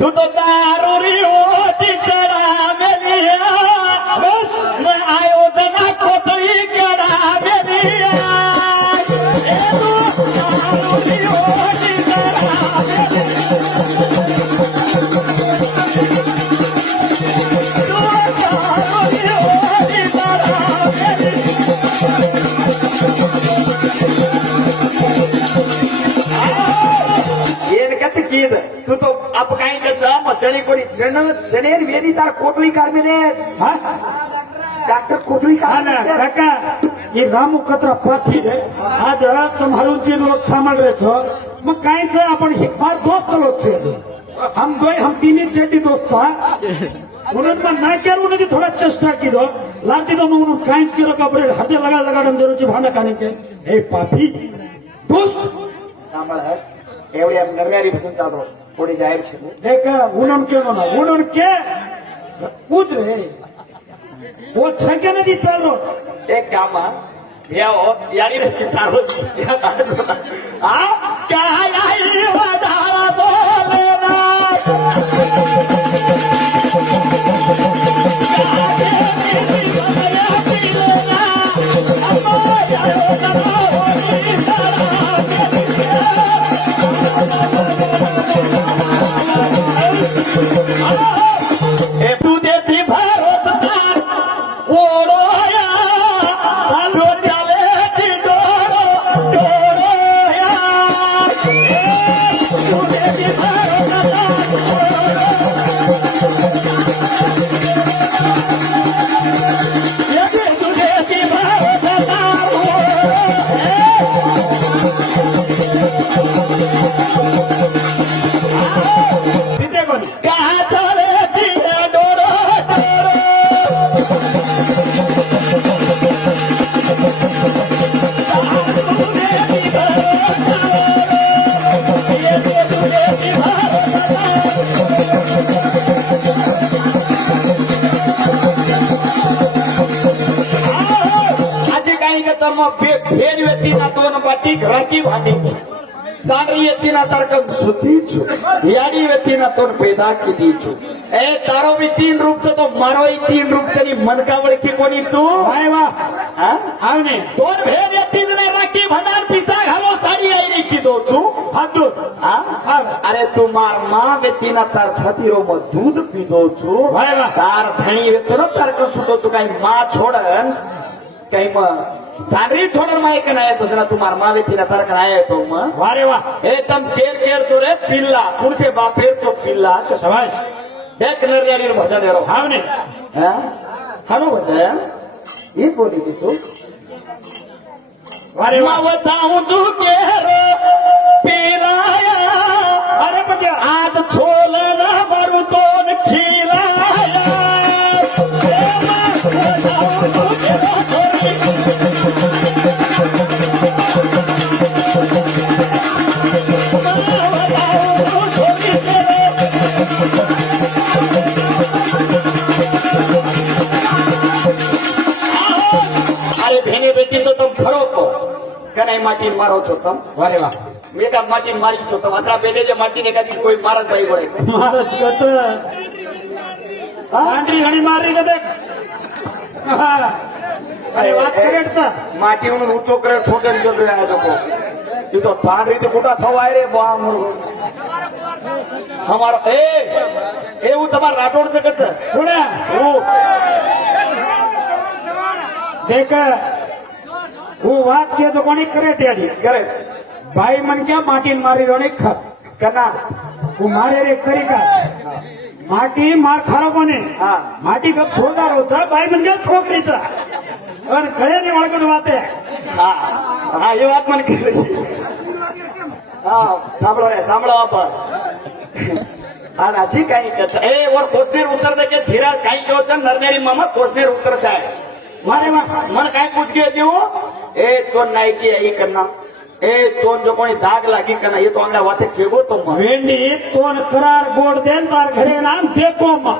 तू तो दारुरी होती चढा मेलिया मैं आयोजना कोतळी करा मेलिया तू दारुरी होती चढा तू तो अब काही त्याचं मचणी कोणी जनेर वेदी तार कोटली कार्मिने डॉक्टर कोटली काका ये रामू कतरा पाठी है आज तुम्हारू जे लोग सामल रहे छो मग काहीच आपण बार दोस्त लोग छे हम तीन चेटी दोस्त था म्हणून मग ना करू नये थोडा चेष्टा कीधो लागती तो मग म्हणून काहीच केलं का बरे हाते लगा दरोची भांडा खाणे के हे पाठी दोस्त सांभाळ एवढ्या नरम्यारी बसून चालू थोडी जाहीर छे देख उनम के पूछ रे वो छके नदी चल रो एक काम यानी चिंतारो काय आई वधारा बोले ना तू देती भारत ओरोया चालू चाले डोरोया तू देती भारत तू देती भारत कहा चले डोरो आजी काही का मग फेर व्यक्ती ना दोन बाटी घराची भांडी तांडरी येती ना तारकन सुतीचू याडी व्यक्ती ना तोन पैदा कितीचू ए तारो भी 3 रूप से तो मारो ही 3 रूप से मनकावळ की कोणी तू हाय वा आवने दोन भेद येती ने राखी भंडार पिसा घालो साडी आई की दो छू हादू अरे तू मार मां व्यक्ती ना तार छातीरो में दूध पीदो छू हाय वा तार धणी व्यक्ती न तारक सुतो छू काही मां छोडन काही मग तांडरी छोडन माय का नाही तुझा तुम्हार मां व्यक्ती ना तारक नाही तो मग वारे वा एकदम केर चोरे पिल्ला पुढचे बापेर चो पिल्ला शाबाश देख नरजारी भजन देरो आवने हानो भजन हीच बोली थी तू वारे वा बताऊं तू केरो पिराया अरे बघा आज छोलन भरू दोन खिलाया अरे भेने बेटीचो तम खरो तो कनाई माटी मारो छो तम वारे वा मी का माटी मारी छो तम अतरा बेटे जे माटी ने कदी कोई मारत भाई बड़े महाराज कत आंटी घणी मारी का देख अरे વાત करेटचा माटी म्हणून ऊंचो करे छोटे जोडले आहे लोको ती तो तांडरी तो कुठा थवाय रे बा हमारो ए वो तमार राठोड से कच पुण्या वो देख वो વાત के तो कोणी करे टेडी करे भाई मन क्या माटी मारी रोने खत कना वो मारे रे तरीका माटी मार खारो कोने हाँ माटी कब छोड़दार होता भाई मन क्या छोकरीचा और खड़े नहीं वळकून वाते हाँ ये बात मन कर रही हाँ सांभळो आपण हा राजी काही कच ए वर कोसनेर उत्तर दे के झिरा काही केव छ नरनेरी मामा कोसनेर उत्तर छाय मारे वा मन काय पूछ के देऊ ए तो नाही की आई करना ए तो जो कोणी दाग लागी करना ये तो अंगला वाते केगो तो वेंडी तोन करार बोर्ड देन तार घरे नाम देखो मा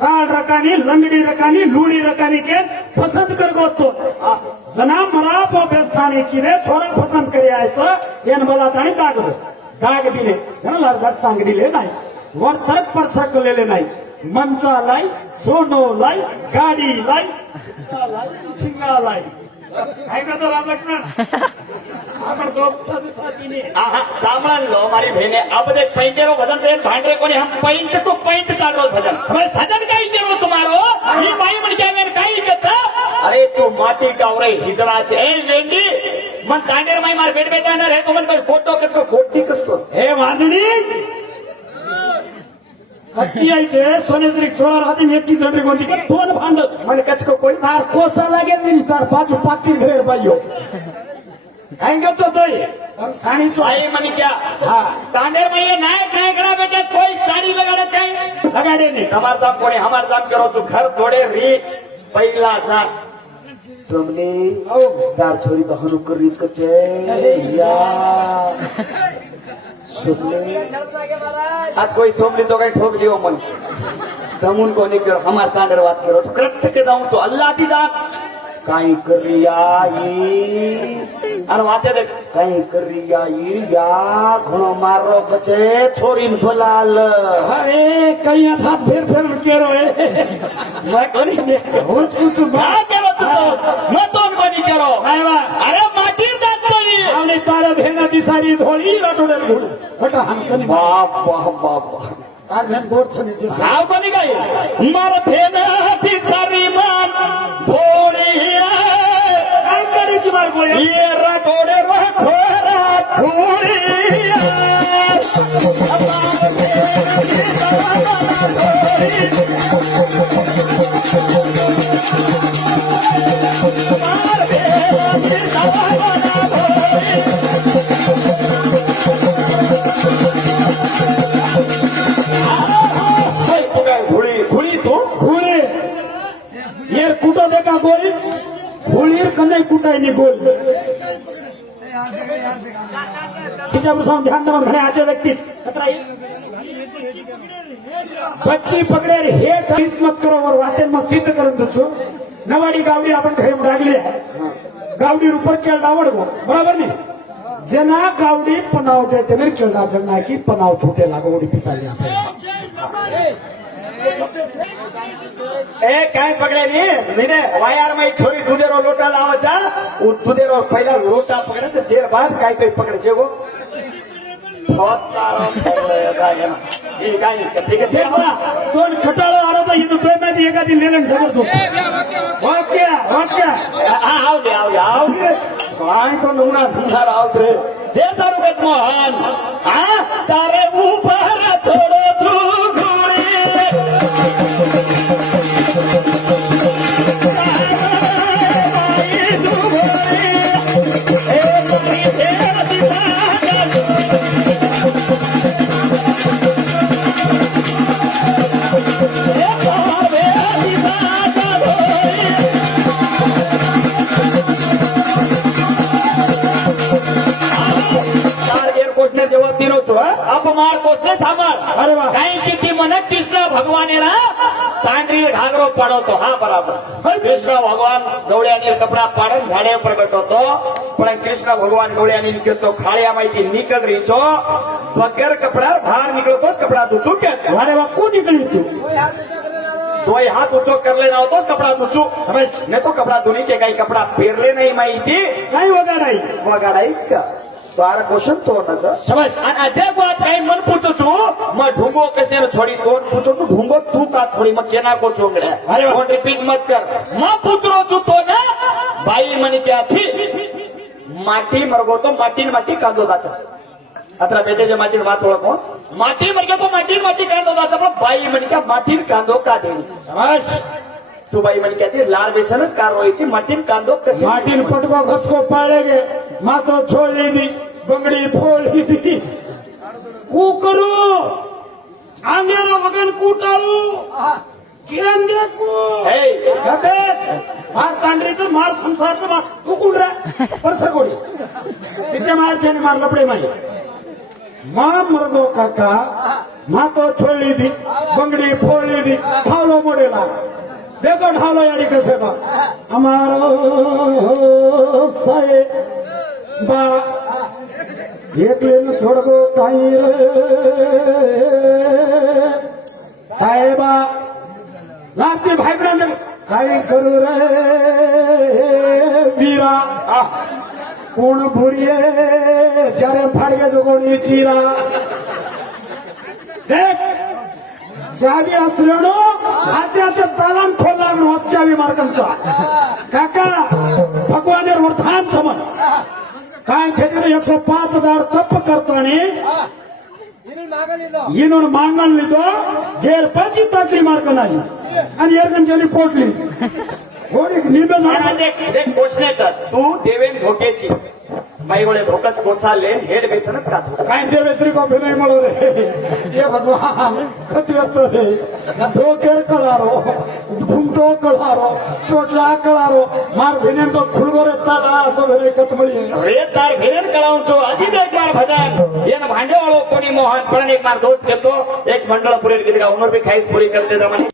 काळ रकानी लंगडी रकानी लुडी रकानी के पसंत करगो तो जना मला पोपेस्थानी किरे थोडा पसंत करी यायचं येन मला ताणी दाग दाग दिले त्याला लार तांग दिले नाही वर सरक पर सरक लेले नाही मंचा लाई सोनो लाई गाडी लाई सिंगा लाई ऐका तो राम लक्ष्मण आपण दोस्त साथी ने सामान लो मारी बहने अब देख पैंटेरो भजन से भांडरे कोणी हम पैंट तो पैंट चाल रोज भजन अरे भजन काही केलो तुम्हारो ही बाई म्हणजे काय काही करता अरे तू माटी कावरे हिजराचे ए लेंडी मन दांडेर माई मार बेट बेटाणार है तो मन कर फोटो कसको खोटी कसतो हे वाजणी हत्ती आईचे सोनेश्वरी चोरा राहते एकटी जंडरी कोणती का दोन भांडत मन कचको कोई तार कोसा लागे नाही तार बाजू पाकीर घरेर बाईयो काय करतो तोय साडी आई मनी क्या हा दांडेर माई नायक नायकड़ा बेटा कोई साड़ी लगाड़े काय लगाडे नाही हमार साहब कोणी हमार साहब करो तू घर तोड़े री पहिला जा सोमने दार छोरी तो हनु कर रीच कचे या सोमने आज कोई सोमनी तो काही ठोक दियो मन दमून कोणी करो हमार तांडर बात करो करत के जाऊं तो अल्लाह दी जात काही करिया आणि वाते देख काही करिया या घणो मारो बचे छोरी बोलाल अरे कहीं हाथ फेर फेर केरो है मैं कोणी होत कुछ काय केलो तू मैं तो कोणी करो आयवा अरे माटीर जात नाही आवले तारा भेना दी सारी धोळी राटोडर घोड फटा हनकनी बाप बाप बाप तार भेन गोड छने साव कोणी काय मार भेना ती सारी मान थोडी कांकडीची मार गोळी ये राटोडे रह छोरा थोडी घोळी येर कुठं दे का गोळी घोळीर कन्हई कुटायनी गोल तिच्यापासून ध्यान देऊन घणे आजच्या व्यक्तीच बच्ची पकडे हे काहीच मत करो वर वाटेन मग सिद्ध करून तुझो नवाडी गावडी आपण खरेम लागली गावडी रुपर केळ आवडगो बरोबर नाही जना गावडी पनाव देते मेरे केळा जणा की पनाव छोटे लागवडी पिसाली आपल्याला ए काय पकडे नी वायार माई छोरी दुधेरो लोटा लावायचा दुधेरो पहिला लोटा पकडायचा जेर बाद काय काही पकडायचे गो दोन खटाळ आला तर हिंदू प्रेमाची एखादी लेलन ठरवतो वाक्या वाक्या काय तो नमुना सुंदर आहोत रे जे तारुगत मोहन हा तारे उभारा छोडो तू जेव्हा दिनोचो अपमार पोचले थांबल अरे वा काही किती म्हणत कृष्ण भगवानेला तांडरी घागरो पाडवतो हा बराबर कृष्ण भगवान गवळ्याने कपडा पाडून झाडे प्रगट होतो पण कृष्ण भगवान गवळ्याने घेतो खाळ्या माहिती निकल रीचो बगर कपडा बाहेर निकलतोच कपडा तू चुक्याच अरे वा कोण निकली तू दोय हात उचो करले नव्हतोच कपडा तुचू समज ने तो कपडा धुनी के काही कपडा फेरले नाही माहिती काही वगाडाई वगाडाई का बार क्वेश्चन तो नका समझ आणि अजय बात काही मन पूछो छू मैं ढूंढो कैसे छोड़ी कौन पूछो तू ढूंढो तू का छोड़ी मैं केना को चोंगड़े अरे कौन रिपीट मत कर मैं पूछ रो छू तो ना बाई मनी क्या छी माटी मरगो तो माटी माटी कांदो दाचा अत्र बेटेच्या माटी वात ओळखो माटी मरगे तो माटी कांदो दाचा पण बाई मनी क्या माटी कांदो का देवी समझ तू बाई म्हणे काय लाल बेसनच कारवाईची माटीन कांदो कशी माटीन पटको घसको पाळेगे मातो छोड़ी दी बंगड़ी फोड़ी दी कूकरू आंगेरो वगन कूटाळू किरण देखू गबे मार तांडरीचं मार संसारचं मार कुकुड रे परसा गोडी तिच्या मारच्याने मार लपडे माई मां मरदो काका मातो छोड़ी दी बंगड़ी फोड़ी दी ठावलो मोडेला देखो ढालो यानी कैसे बा हमारो साए बा एक लेन छोड़ दो ताई रे साहेबा लागते भाई ब्रांदर काय करू रे वीरा कोण भुरिये जरे फाडगे जोगोणी चिरा देख चावी असल्यानो हाच्याचं तालान खोलला रोज चावी मार्गांचा काका भगवानेर वरधान समज काय छेत्र 105,000 तप करताने इनून मांगण लिहितो जेरपाची ताटली मार्ग नाही आणि एरगंजली पोटली थोडी निंबे कोशनेचा तू देवेन धोक्याची बाईगोळे धोकाच कोसाले हेड बेसनच खातो काय देवेश्री कॉफी नाही म्हणू रे ये भगवान खतरत रे धोकेर कळारो घुमटो कळारो चोटला कळारो मार भिनेन तो फुलगोरे ताला असो घरे कतमळी रे तार भिनेन कळावचो आधी एक मार भजन येन भांडेवाळो कोणी मोहन पण एक मार दोस्त घेतो एक मंडळ पुढे गेली का उमर बी खाईस पुरी करते जमाने